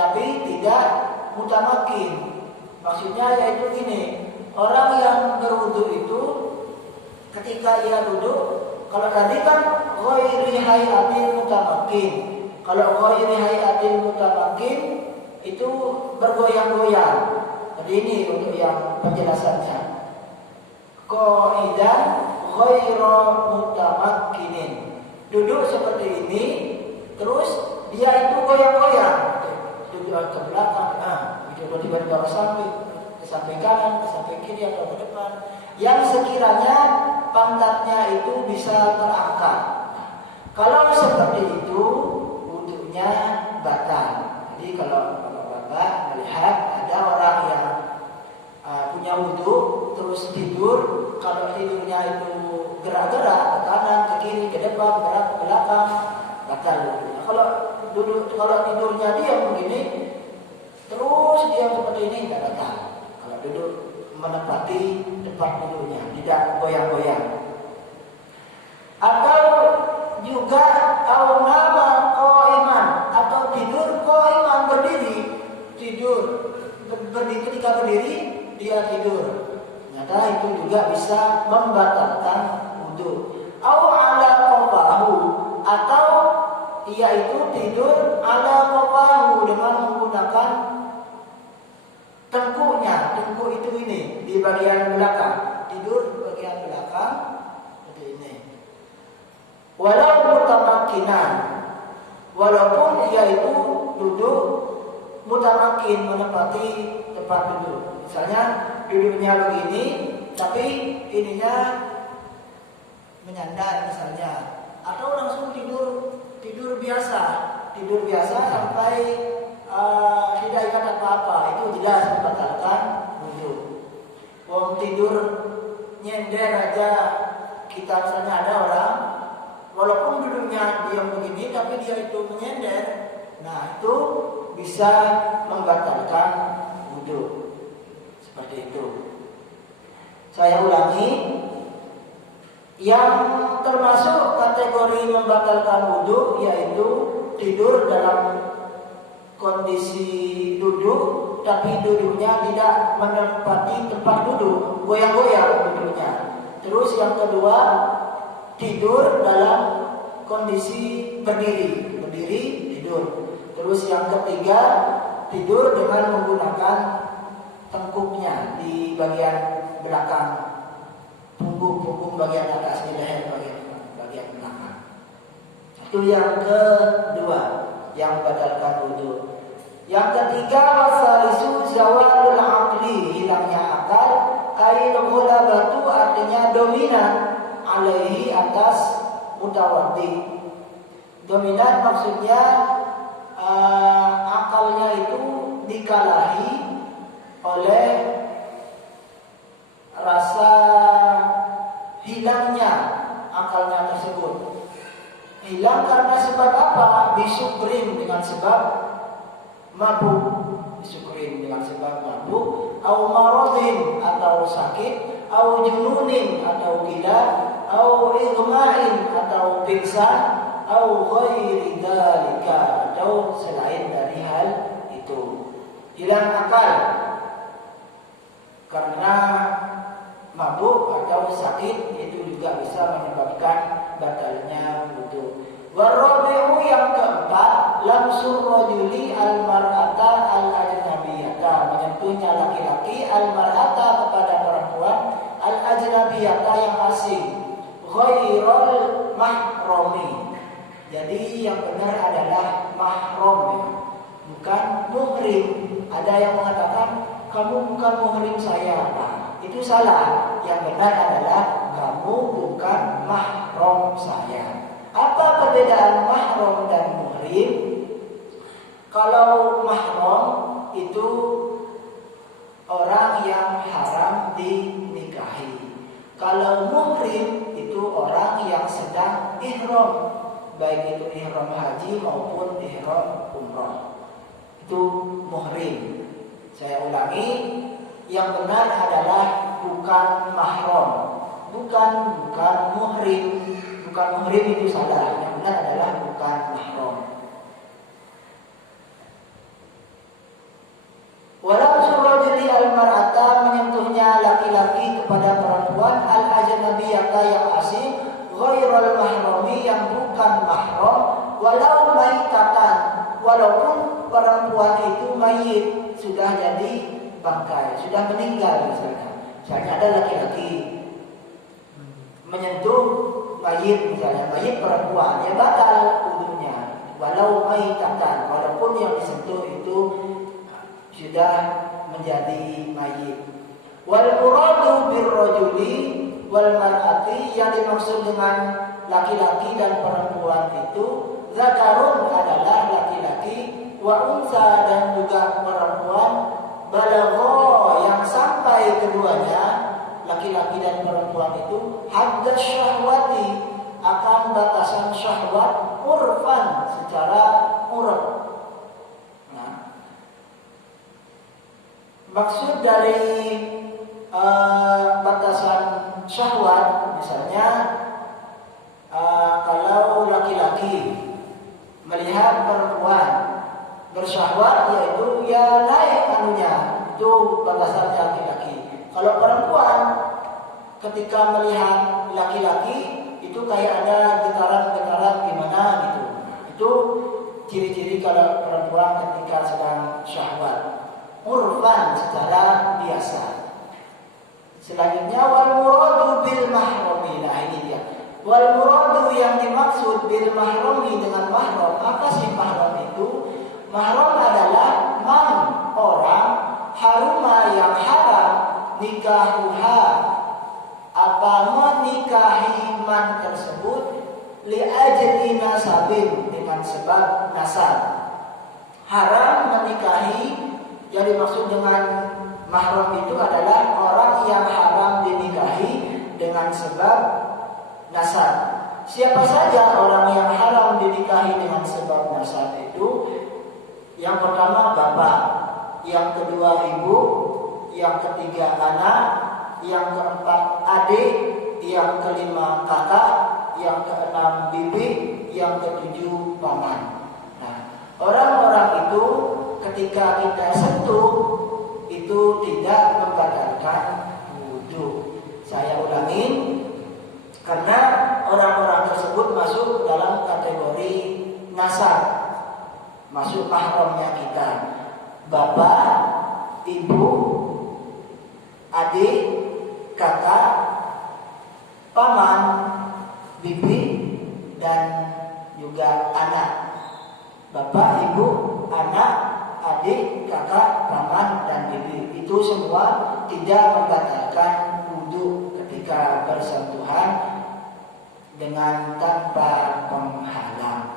tapi tidak mutamakin. Maksudnya yaitu gini, orang yang berwudu itu ketika ia duduk, kalau tadi kan ghairi hayatil mutamakin. Kalau ghairi hayatil mutamakin itu bergoyang-goyang. Jadi ini untuk yang penjelasannya. Qaidan ghairu mutamakkinin. Duduk seperti ini, terus dia itu goyang-goyang. Duduk ke belakang, tiba-tiba ke samping kanan, ke samping kiri atau ke depan. Yang sekiranya pantatnya itu bisa terangkat. Kalau seperti itu, wudunya batal. Jadi kalau Bapak melihat ada orang yang punya wudu terus tidur, kalau tidurnya itu gerak-gerak ke kanan, ke kiri, ke depan, gerak ke belakang, batal wudunya. Kalau tidurnya diam begini, terus diam seperti ini, tidak batal. Kalau duduk menepati tempat wudunya, tidak goyang-goyang. Atau juga nama qaiman, atau tidur qaiman, berdiri, tidur ketika berdiri dia tidur. Ternyata itu juga bisa membatalkan wudu. Au ala qafahu, atau ia itu tidur ala qafahu dengan menggunakan tengkuknya. Tengkuk itu ini di bagian belakang, tidur di bagian belakang seperti ini. Walau mutamakkinan, walaupun ia itu duduk mutamakin, menepati tempat duduk. Misalnya duduknya begini, tapi ininya menyandar misalnya, atau langsung tidur biasa sampai tidak ingat apa-apa, itu jelas membatalkan wudu. Wong tidur nyender aja, kita misalnya ada orang walaupun duduknya diam begini, tapi dia itu menyender, nah itu bisa membatalkan wudu. Seperti itu. Saya ulangi, yang termasuk kategori membatalkan wudu yaitu tidur dalam kondisi duduk, tapi duduknya tidak menempati tempat duduk, goyang-goyang duduknya. Terus yang kedua, tidur dalam kondisi berdiri tidur. Terus yang ketiga, tidur dengan menggunakan tengkuknya di bagian belakang punggung bagian atas, di leher bagian belakang. Itu yang kedua yang membatalkan wudu. Yang ketiga, wasalisu zawalul aqli, hilangnya akal. Ail ghulabatu, artinya dominan, alaihi, atas mutawaddi. Dominan maksudnya akalnya itu dikalahi oleh rasa hilangnya akalnya tersebut. Hilang karena sebab apa? Bisukrin, dengan sebab mabuk. Bisukrin dengan sebab mabuk. Au maradin, atau sakit. Au jununin, atau gila. Au igma'in, atau pingsan. Au ghairi dzalika, atau selain dari hal itu. Hilang akal karena mabuk atau sakit, itu juga bisa menyebabkan batalnya wudu. Warabi'u, yang keempat, lamsur rajuli al-mar'ata al-ajnabiyata, menyentuhnya laki-laki al-mar'ata kepada perempuan al-ajnabiyata yang asing, ghairul mahrami. Jadi yang benar adalah mahram, bukan muhrim. Ada yang mengatakan kamu bukan muhrim saya. Nah, itu salah. Yang benar adalah kamu bukan mahram saya. Apa perbedaan mahram dan muhrim? Kalau mahram itu orang yang haram dinikahi. Kalau muhrim itu orang yang sedang ihram, baik itu ihram haji maupun ihram umrah. Itu muhrim. Saya ulangi, yang benar adalah bukan mahram, bukan muhrim. Bukan muhrim itu salah. Yang benar adalah bukan mahram. Walamsu rajuli al-mar'ata, menyentuhnya laki-laki kepada perempuan, al-ajnabiyyata yang asing, ghairal mahrami, yang bukan mahram, walau maitatan, walaupun perempuan itu mayit, sudah jadi bangkai, sudah meninggal misalnya. Misalnya ada laki-laki menyentuh mayit, misalnya mayit perempuan, ya batal wudunya. Walau maitatan, walaupun yang disentuh itu sudah menjadi mayit. Wal muradu birrajuli wal mar'ati, yang dimaksud dengan laki-laki dan perempuan itu zakarun adalah laki-laki, wa unsa dan juga perempuan, balagha yang sampai keduanya laki-laki dan perempuan itu hadda syahwati, akan batasan syahwat, urfan secara urf. Maksud dari batasan syahwat, misalnya kalau laki-laki melihat perempuan bersyahwat, yaitu ya naik anunya, itu batasan laki-laki. Kalau perempuan ketika melihat laki-laki itu kayak ada getaran-getaran gimana gitu. Itu ciri-ciri kalau perempuan ketika sedang syahwat. Urfan secara biasa. Selanjutnya wal muradu bil mahrami. Nah ini dia. Wal muradu yang dimaksud bil mahrami dengan mahram. Apa sih mahram itu? Mahram adalah man, orang, haruma yang haram, nikahuha, apa menikahi man tersebut, li ajli nasabin, dengan sebab nasab. Haram menikahi. Yang dimaksud dengan mahram itu adalah orang yang haram dinikahi dengan sebab nasab. Siapa saja orang yang haram dinikahi dengan sebab nasab itu? Yang pertama bapak, yang kedua ibu, yang ketiga anak, yang keempat adik, yang kelima kakak, yang keenam bibi, yang ketujuh paman. Nah, orang-orang itu ketika kita sentuh itu tidak membatalkan wudu. Saya ulangi, karena orang-orang tersebut masuk dalam kategori nasab, masuk mahramnya kita. Bapak, ibu, adik, kakak, paman, bibi, dan juga anak. Bapak, ibu, anak, adik, kakak, paman, dan bibi, itu semua tidak membatalkan wudu ketika bersentuhan dengan tanpa penghalang.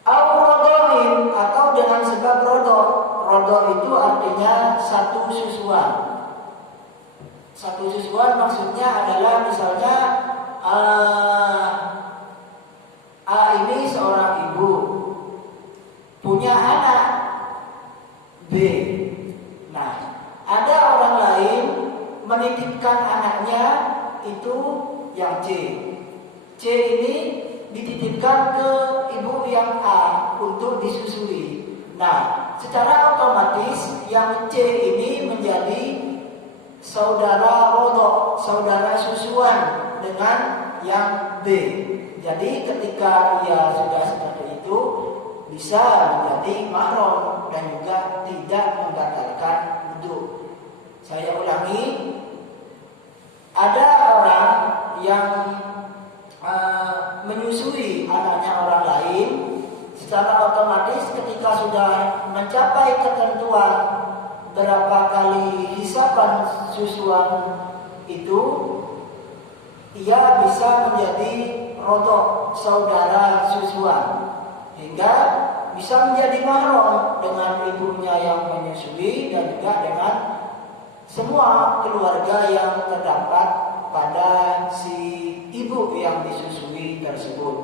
Au-rodohin, atau dengan sebab rodok. Rodok itu artinya satu susuan. Satu susuan maksudnya adalah misalnya A ini seorang ibu punya anak B. Nah, ada orang lain menitipkan anaknya itu yang C. C ini dititipkan ke ibu yang A untuk disusui. Nah, secara otomatis yang C ini menjadi saudara rodok, saudara susuan dengan yang B. Jadi ketika ia sudah seperti itu, bisa menjadi mahram dan juga tidak membatalkan wudu. Saya ulangi, ada orang yang menyusui anaknya orang lain, secara otomatis ketika sudah mencapai ketentuan berapa kali hisapan susuan itu, ia bisa menjadi rodok, saudara susuan, hingga bisa menjadi mahram dengan ibunya yang menyusui dan juga dengan semua keluarga yang terdapat pada si ibu yang disusui tersebut.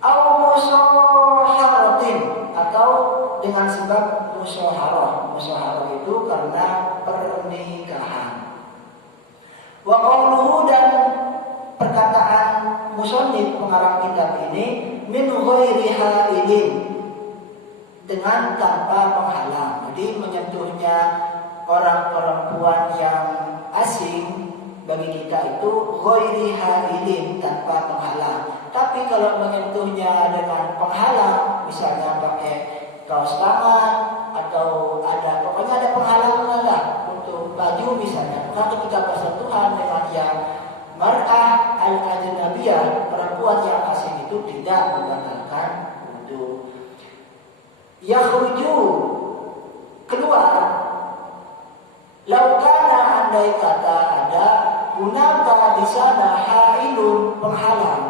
Al-musyaharatin, atau dengan sebab musyaharah. Musyaharah itu karena pernikahan. Wa qawluhu, dan perkataan musannif pengarang kitab ini, min ghairi haidin, dengan tanpa penghalang. Jadi menyentuhnya orang perempuan yang asing bagi kita itu ghairi hailin, tanpa penghalang. Tapi kalau menyentuhnya dengan penghalang, misalnya pakai kaos tangan atau pokoknya ada penghalangan lah untuk baju misalnya, maka ketika bersentuhan dengan yang mar'ah al-ajnabiyah, perempuan yang asing itu tidak membatalkan wudu. Yakhruju, keluar, laukana, andai kata ada gunaka di sana hailun, penghalang.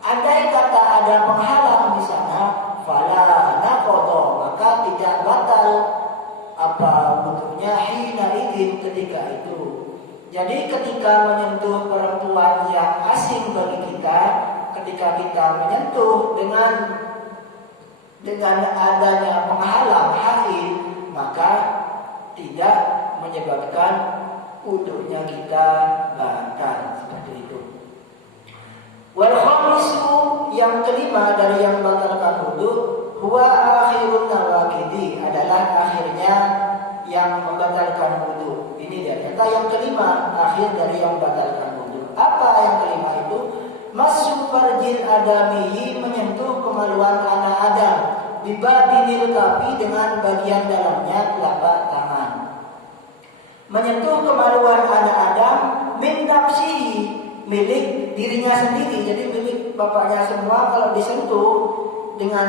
Andai kata ada penghalang di sana, fala naqadha, maka tidak batal wudunya hina idzin, ketika itu. Jadi ketika menyentuh perempuan yang asing bagi kita, ketika kita menyentuh dengan adanya penghalang hail, maka tidak menyebabkan wudunya kita batal, seperti itu. Wal khamisu, yang kelima dari yang membatalkan wudu, huwa akhirun nawaqidi, adalah akhirnya yang membatalkan wudu. Ini dia kata yang kelima, akhir dari yang membatalkan wudu. Apa yang kelima itu? Masyu farjil adami, menyentuh kemaluan anak Adam, bibadinil kafi, dengan bagian dalamnya telapak tangan. Menyentuh kemaluan anak Adam min nafsihi, milik dirinya sendiri. Jadi milik bapaknya semua, kalau disentuh dengan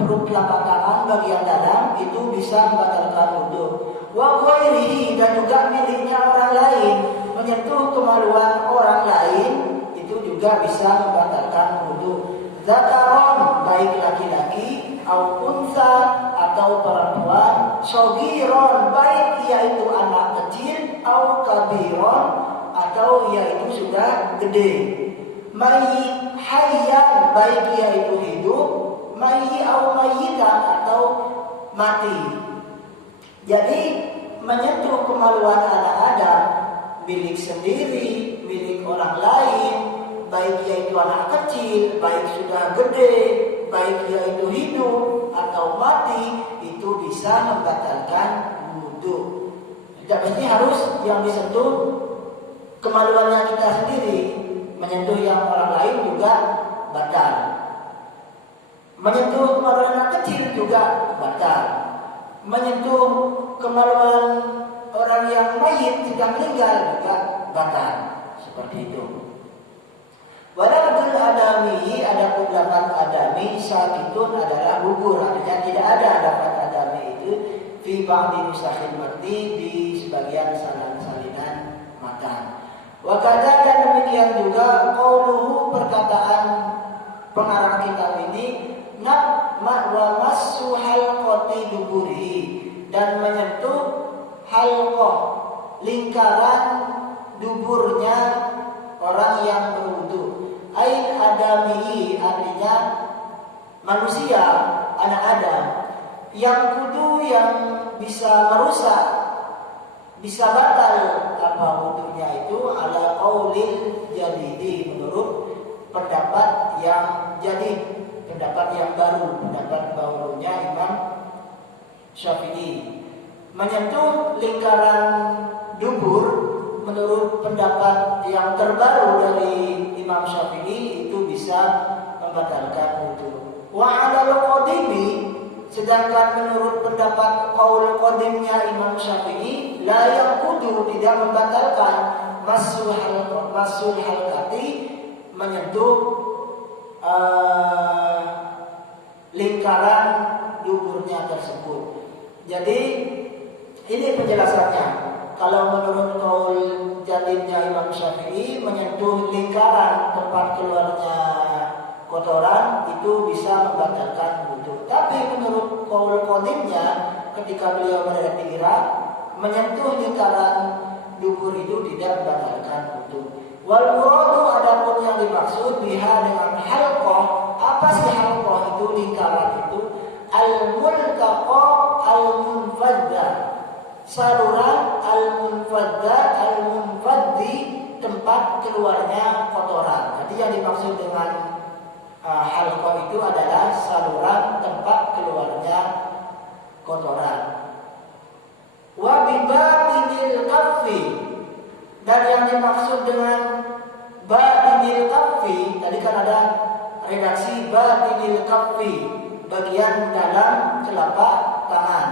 perut telapak tangan bagian dalam itu bisa membatalkan wudu. Wa ghairihi, dan juga miliknya orang lain, menyentuh kemaluan orang lain itu juga bisa membatalkan wudu. Zakaron, baik laki-laki, au unsa, atau perempuan, shogiron, baik yaitu anak kecil, au kabiron, atau yaitu sudah gede. Mayyit hayyan, baik yaitu hidup, mayyi au mayyitan, atau mati. Jadi menyentuh kemaluan anak Adam, milik sendiri, milik orang lain, baik yaitu anak kecil, baik sudah gede, baik yaitu hidup atau mati, itu bisa membatalkan wudu. Tidak mesti harus yang disentuh kemaluannya kita sendiri, menyentuh yang orang lain juga batal. Menyentuh kemaluan anak kecil juga batal. Menyentuh kemaluan orang yang mayit sudah meninggal juga batal. Seperti itu. Walabdul adami, adapun lafaz adami sakitun adalah gugur, artinya tidak ada lafaz adami itu fi ba'di nusakhil matni, di sebagian salinan matan. Wa kadza, dan demikian juga qauluhu, perkataan pengarang kitab ini, wa massu halqati duburi, dan menyentuh halqah, lingkaran duburnya orang yang berwudu. Ain adami, artinya manusia, anak Adam, yang kudu yang bisa merusak, bisa batal wudunya itu ala qaulil jadidi, menurut pendapat yang jadid, pendapat yang baru, pendapat barunya Imam Syafi'i. Menyentuh lingkaran dubur menurut pendapat yang terbaru dari Imam Syafi'i itu bisa membatalkan wudu. Wa 'alal qadimi, sedangkan menurut pendapat qaul qadimnya Imam Syafi'i, la yaqudu, tidak membatalkan masul halqati, menyentuh lingkaran duburnya tersebut. Jadi ini penjelasannya. Kalau menurut qaul jadidnya Imam Syafi'i, menyentuh lingkaran tempat keluarnya kotoran itu bisa membatalkan wudu. Tapi menurut qaul qadimnya, ketika beliau berada di Irak, menyentuh lingkaran dubur itu tidak membatalkan wudu. Wal muradu, adapun yang dimaksud biha dengan halqah, apa sih halqah itu, lingkaran itu? Al-multaqa al-munfadda, saluran al-munfadda, al-munfaddi, tempat keluarnya kotoran. Jadi yang dimaksud dengan halqah itu adalah saluran tempat keluarnya kotoran. Wa bi batinil kaffi, dan yang dimaksud dengan batinil kaffi tadi kan ada redaksi batinil kaffi, bagian dalam telapak tangan.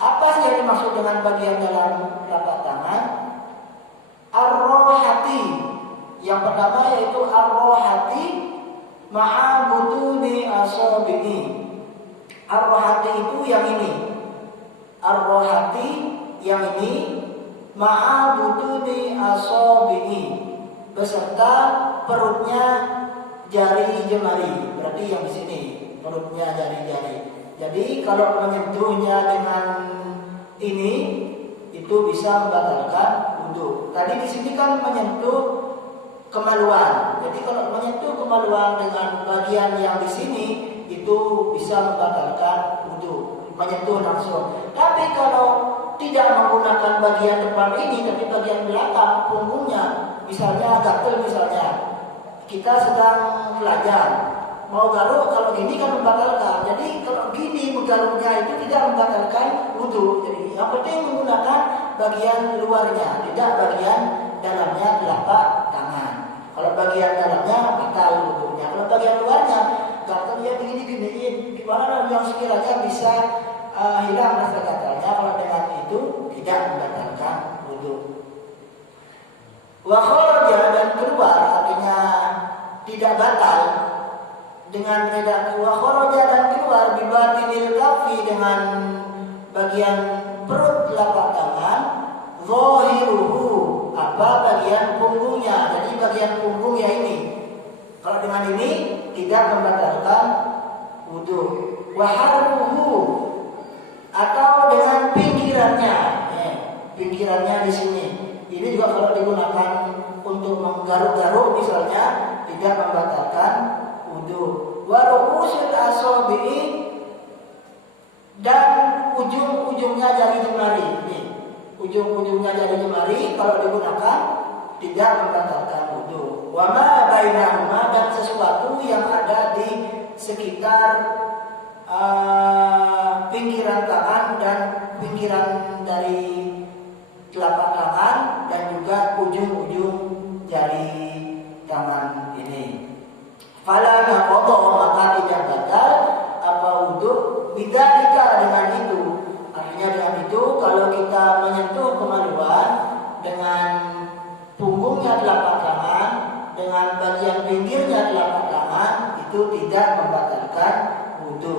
Apa yang dimaksud dengan bagian dalam telapak tangan? Ar-rohati, yang pertama yaitu ar-rohati ma'a butuni asabihi. Ar-rohati itu yang ini, ar-rohati yang ini ma'a butuni asabihi, beserta perutnya jari jemari. Berarti yang di sini perutnya jari-jari. Jadi kalau menyentuhnya dengan ini itu bisa membatalkan wudu. Tadi di sini kan menyentuh kemaluan. Jadi kalau menyentuh kemaluan dengan bagian yang di sini itu bisa membatalkan wudu, menyentuh langsung. Tapi kalau tidak menggunakan bagian depan ini tapi bagian belakang punggungnya, misalnya gatel, misalnya kita sedang belajar mau garuk, kalau gini kan membatalkan. Jadi kalau gini menggaruknya itu tidak membatalkan wudu. Jadi yang penting menggunakan bagian luarnya, tidak bagian dalamnya telapak tangan. Kalau bagian dalamnya batal wudunya. Kalau bagian luarnya gatal ya begini-gini, di mana yang sekiranya bisa hilang rasa gatalnya. Kalau dengan itu tidak membatalkan wudu. Wa kharaja, dan keluar, artinya tidak batal dengan redaksi wa kharaja, dan keluar bi batinil kaffi, dengan bagian perut telapak tangan, zahiruhu, apa bagian punggungnya. Jadi bagian punggungnya ini, kalau dengan ini tidak membatalkan wudu. Wa harruhu, atau dengan pinggirannya, pinggirannya di sini. Ini juga kalau digunakan untuk menggaruk-garuk misalnya tidak membatalkan wudu. Wa ru'usul asabi'i, dan ujung-ujungnya jari jemari. Ini ujung-ujungnya jari jemari kalau digunakan tidak membatalkan wudu. Wa ma bainahuma, dan sesuatu yang ada di sekitar pinggiran tangan dan pinggiran dari telapak tangan dan juga ujung-ujung jari tangan ini. Fala naqadha, maka tidak batal apa wudu bidzalika, dengan itu. Artinya dengan itu kalau kita menyentuh kemaluan dengan punggungnya telapak tangan, dengan bagian pinggirnya telapak tangan, itu tidak membatalkan wudu.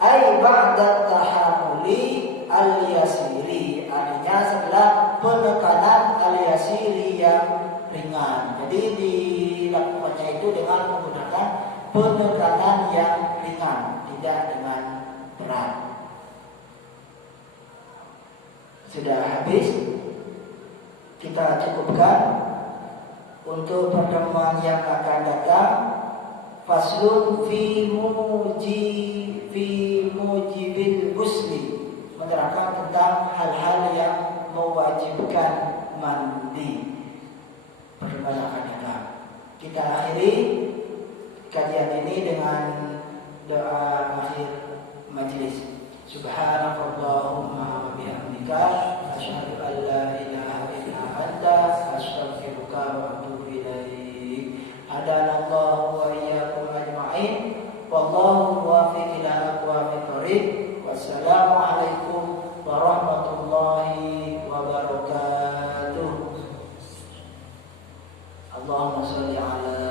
Ai ba'da tahammuli al-yasiri, artinya setelah penekanan al-yasiri yang ringan. Jadi dilakukannya itu dengan menggunakan penekanan yang ringan, tidak dengan berat. Sudah habis, kita cukupkan. Untuk pertemuan yang akan datang, faslun fi mujibil ghusli, menerangkan tentang hal-hal yang mewajibkan mandi. Pertemuan akan datang. Kita akhiri kajian ini dengan doa akhir majelis. Subhanakallahumma wa bihamdika, asyhadu an la ilaha illa anta, astaghfiruka wa atubu ilaik. Hadanallahu wa iyyakum ajma'in. Wallahu muwaffiq ila aqwamit thoriq. Wassalamualaikum warahmatullahi wabarakatuh. Allahumma shalli ala